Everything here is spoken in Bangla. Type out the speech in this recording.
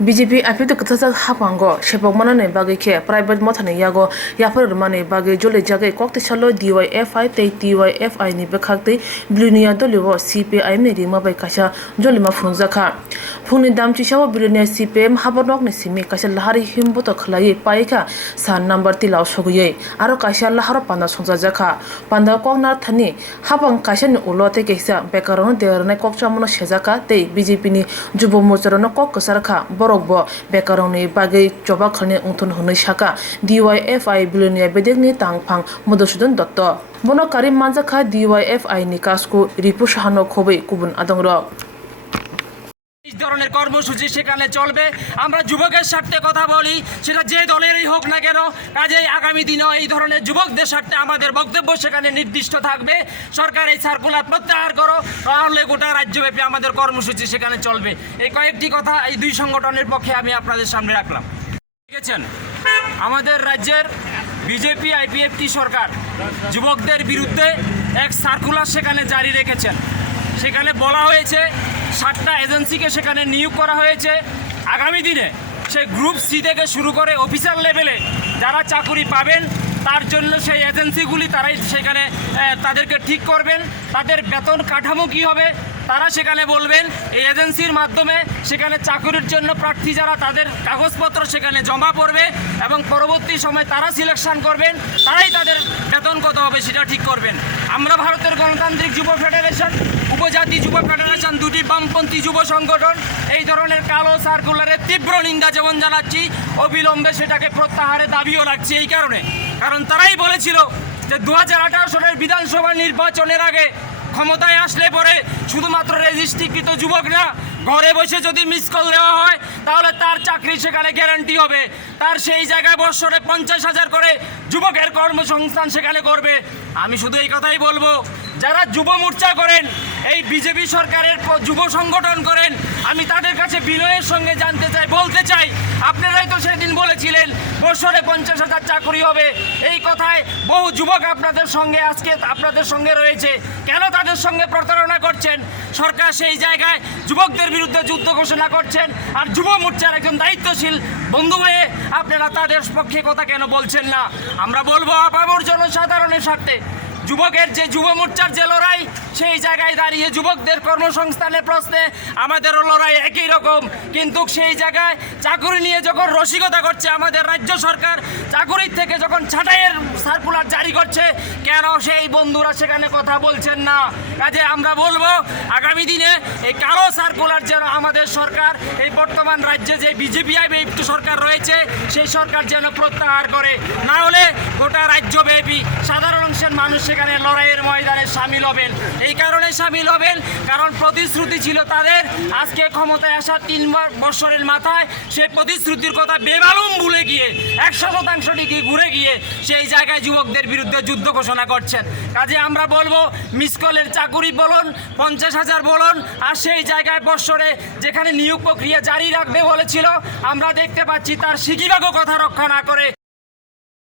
BJP apito katasa hapango shepok manane bagi ke private mothane yago yapar mane bagi jole jage kokte chalo DYFI te TYFI ni bekhakte blunia doliwo CPI meri mabai kasha jole ma phungjaka phungni damchi shawo blunia CPM habanok ne simi kasha lahari himbuto khlai paika san number tilaw soguye aro kasha laharo panda songja jaka panda koknar thani habang kasha ni ulote keisa bekaron derna kokchamono shejaka te BJP ni jubo mochorono kok kasarkha borokbo bekarongni bagui choba khalni ungthon hunai saka DYFI billionaire bedekni tangphang Madhusudan Dotto bono karim manjakha DYFI ni kasku ripu sahano khobei kubun adongrok এই ধরনের কর্মসূচি সেখানে চলবে। আমরা যুবকের স্বার্থে কথা বলি, সেটা যে দলেরই হোক না কেন। কাজেই আগামী দিনেও এই ধরনের যুবকদের স্বার্থে আমাদের বক্তব্য সেখানে নির্দিষ্ট থাকবে। সরকার এই সার্কুলার প্রত্যাহার করো, তাহলে গোটা রাজ্যব্যাপী আমাদের কর্মসূচি সেখানে চলবে। এই কয়েকটি কথা এই দুই সংগঠনের পক্ষে আমি আপনাদের সামনে রাখলাম। দেখেছেন আমাদের রাজ্যের বিজেপি আইপিএফটি সরকার যুবকদের বিরুদ্ধে এক সার্কুলার সেখানে জারি রেখেছেন। সেখানে বলা হয়েছে 7টা এজেন্সিকে সেখানে নিয়োগ করা হয়েছে। আগামী দিনে সেই গ্রুপ সি থেকে শুরু করে অফিসার লেভেলে যারা চাকরি পাবেন তার জন্য সেই এজেন্সিগুলি তারাই সেখানে তাদেরকে ঠিক করবেন। তাদের বেতন কাঠামো কী হবে তারা সেখানে বলবেন। এই এজেন্সির মাধ্যমে সেখানে চাকরির জন্য প্রার্থী যারা তাদের কাগজপত্র সেখানে জমা পড়বে এবং পরবর্তী সময় তারা সিলেকশন করবেন, তারাই তাদের বেতন কত হবে সেটা ঠিক করবেন। আমরা ভারতের গণতান্ত্রিক যুব ফেডারেশন, উপজাতি যুব ফেডারেশন, দুটি বামপন্থী যুব সংগঠন এই ধরনের কালো সার্কুলারের তীব্র নিন্দা যেমন জানাচ্ছি, অবিলম্বে সেটাকে প্রত্যাহারের দাবিও রাখছি। এই কারণ তারাই বলেছিল যে 2018 সালের বিধানসভা নির্বাচনের আগে ক্ষমতায় আসলে পরে শুধুমাত্র রেজিস্ট্রিকৃত যুবক না, ঘরে বসে যদি মিস কল দেওয়া হয় তাহলে তার চাকরি সেখানে গ্যারান্টি হবে। তার সেই জায়গায় বছরে 50,000 করে যুবকের কর্মসংস্থান সেখানে করবে। আমি শুধু এই কথাই বলবো, যারা যুব মোর্চা করেন, এই বিজেপি সরকারের যুব সংগঠন করেন, আমি তাদের কাছে বিনয়ের সঙ্গে বলতে চাই আপনারাই তো সেদিন বলেছিলেন বছরে 50,000 চাকরি হবে। এই কথায় বহু যুবক আপনাদের সঙ্গে আজকে আপনাদের সঙ্গে রয়েছে, কেন তাদের সঙ্গে প্রতারণা করছেন? সরকার সেই জায়গায় যুবকদের বিরুদ্ধে যুদ্ধ ঘোষণা করছেন, আর যুব মোর্চার একজন দায়িত্বশীল বন্ধু হয়ে আপনারা তাদের পক্ষে কথা কেন বলছেন না? আমরা বলবো আপামর জনসাধারণের স্বার্থে যুবকের যে যুব মোর্চার যে লড়াই, সেই জায়গায় দাঁড়িয়ে যুবকদের কর্মসংস্থানের প্রশ্নে আমাদেরও লড়াই একই রকম। কিন্তু সেই জায়গায় চাকরি নিয়ে যখন রসিকতা করছে আমাদের রাজ্য সরকার, চাকরির থেকে যখন ছাঁটাইয়ের সার্কুলার জারি করছে, কেন সেই বন্ধুরা সেখানে কথা বলছেন না? কাজে আমরা বলবো আগামী দিনে এই কালো সার্কুলার যেন আমাদের সরকার, এই বর্তমান রাজ্যে যে বিজেপি সরকার রয়েছে সেই সরকার যেন প্রত্যাহার করে, না হলে গোটা রাজ্যব্যাপী সাধারণ অংশের মানুষ সেখানে লড়াইয়ের ময়দানে সামিল হবেন। এই কারণে সামিল হবেন কারণ প্রতিশ্রুতি ছিল তাদের, আজকে ক্ষমতায় আসা 3 বছরের মাথায় সেই প্রতিশ্রুতির কথা বেমালুম ভুলে গিয়ে 100% ডিগ্রি ঘুরে গিয়ে সেই জায়গায় যুবকদের বিরুদ্ধে যুদ্ধ ঘোষণা করছেন। কাজে আমরা বলবো মিসকলের চাকুরি বলুন, 50,000 বলুন, আর সেই জায়গায় বছরে যেখানে নিয়োগ প্রক্রিয়া জারি রাখবে বলেছিল, আমরা দেখতে পাচ্ছি তার সিকিভাগও কথা রক্ষা না করে